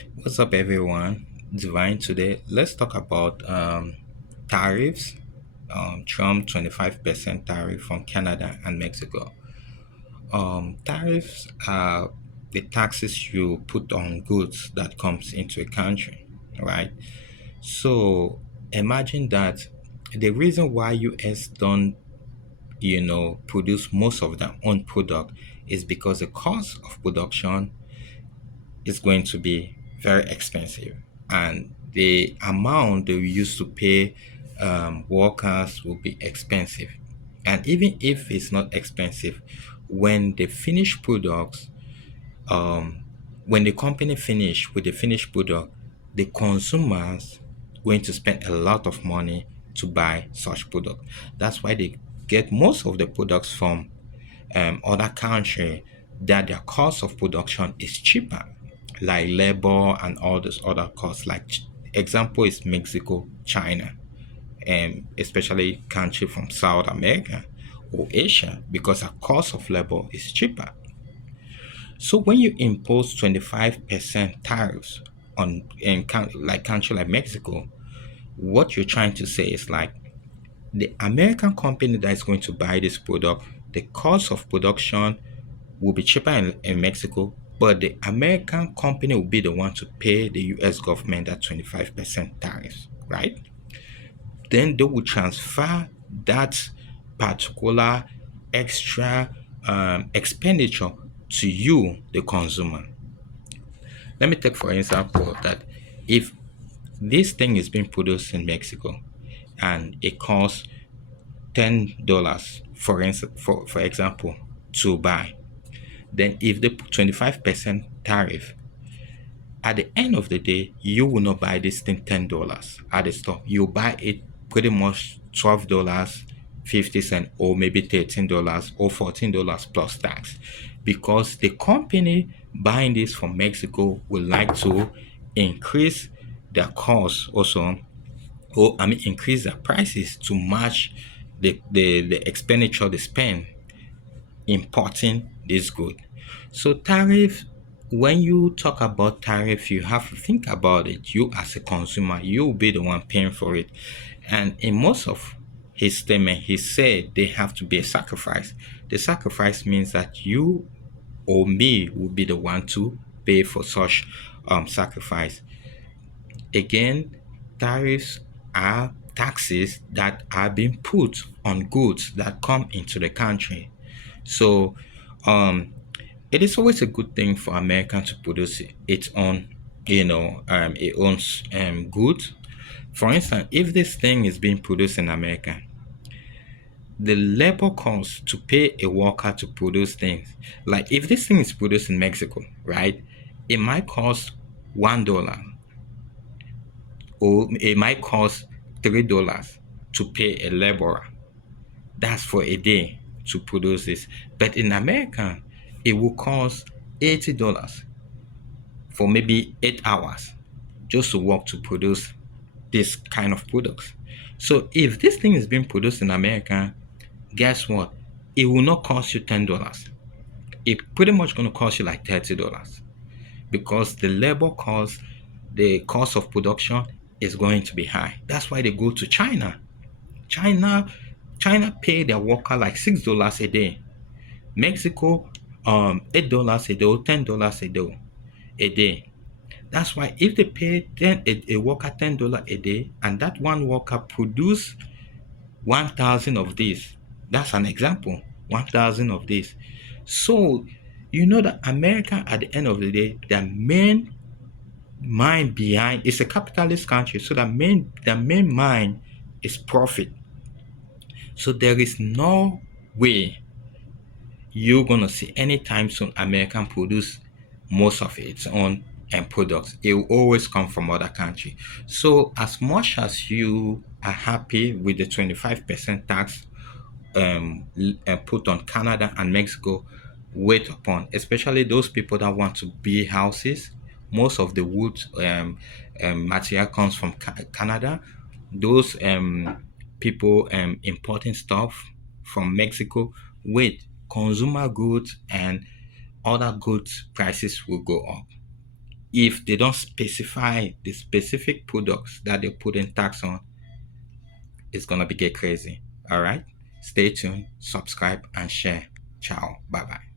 What's up, everyone? Divine today. Let's talk about tariffs. Trump 25% tariff from Canada and Mexico. Tariffs are the taxes you put on goods that comes into a country, right? So imagine that the reason why US don't, produce most of their own product is because the cost of production is going to be very expensive, and the amount they used to pay workers will be expensive. And even if it's not expensive, when the finished products, um, when the company finish with the finished product, the consumers going to spend a lot of money to buy such product. That's why they get most of the products from other country that their cost of production is cheaper, like labor and all those other costs. Like example is Mexico, China, and especially country from South America or Asia, because our cost of labor is cheaper. So when you impose 25% tariffs on like country like Mexico, what you're trying to say is like the American company that is going to buy this product, the cost of production will be cheaper in Mexico, but the American company will be the one to pay the US government that 25% tariffs, right? Then they will transfer that particular extra expenditure to you, the consumer. Let me take for example that if this thing is being produced in Mexico and it costs $10 for example to buy, then if they put 25% tariff, at the end of the day, you will not buy this thing $10 at the store. You buy it pretty much $12, 50 cents, or maybe $13 or $14 plus tax. Because the company buying this from Mexico would like to increase their cost also, or I mean increase their prices to match the expenditure they spend importing this good. So tariff, when you talk about tariff, you have to think about it. You as a consumer, you will be the one paying for it. And in most of his statement, he said they have to be a sacrifice. The sacrifice means that you or me will be the one to pay for such sacrifice. Again, tariffs are taxes that are being put on goods that come into the country. So um, it is always a good thing for America to produce its own, its own goods. For instance, if this thing is being produced in America, the labor cost to pay a worker to produce things, like if this thing is produced in Mexico, right, it might cost $1, or it might cost $3 to pay a laborer. That's for a day to produce this. But in America, it will cost $80 for maybe 8 hours just to work to produce this kind of products. So if this thing is being produced in America, guess what? It will not cost you $10. It pretty much gonna cost you like $30 because the labor cost, the cost of production is going to be high. That's why they go to China. China, China pay their worker like $6 a day. Mexico, $8 a day or $10 a day. That's why if they pay a worker $10 a day and that one worker produce 1,000 of these, that's an example, 1,000 of this. So you know that America at the end of the day, their main mind behind, it's a capitalist country, so their main mind is profit. So there is no way you're gonna see anytime soon American produce most of its own products. It will always come from other country. So as much as you are happy with the 25% tax put on Canada and Mexico, wait upon, especially those people that want to build houses. Most of the wood material comes from Canada. Those people importing stuff from Mexico, wait, consumer goods and other goods prices will go up. if they don't specify the specific products that they're putting tax on, it's gonna be get crazy. All right. Stay tuned, subscribe, and share. Ciao. Bye bye.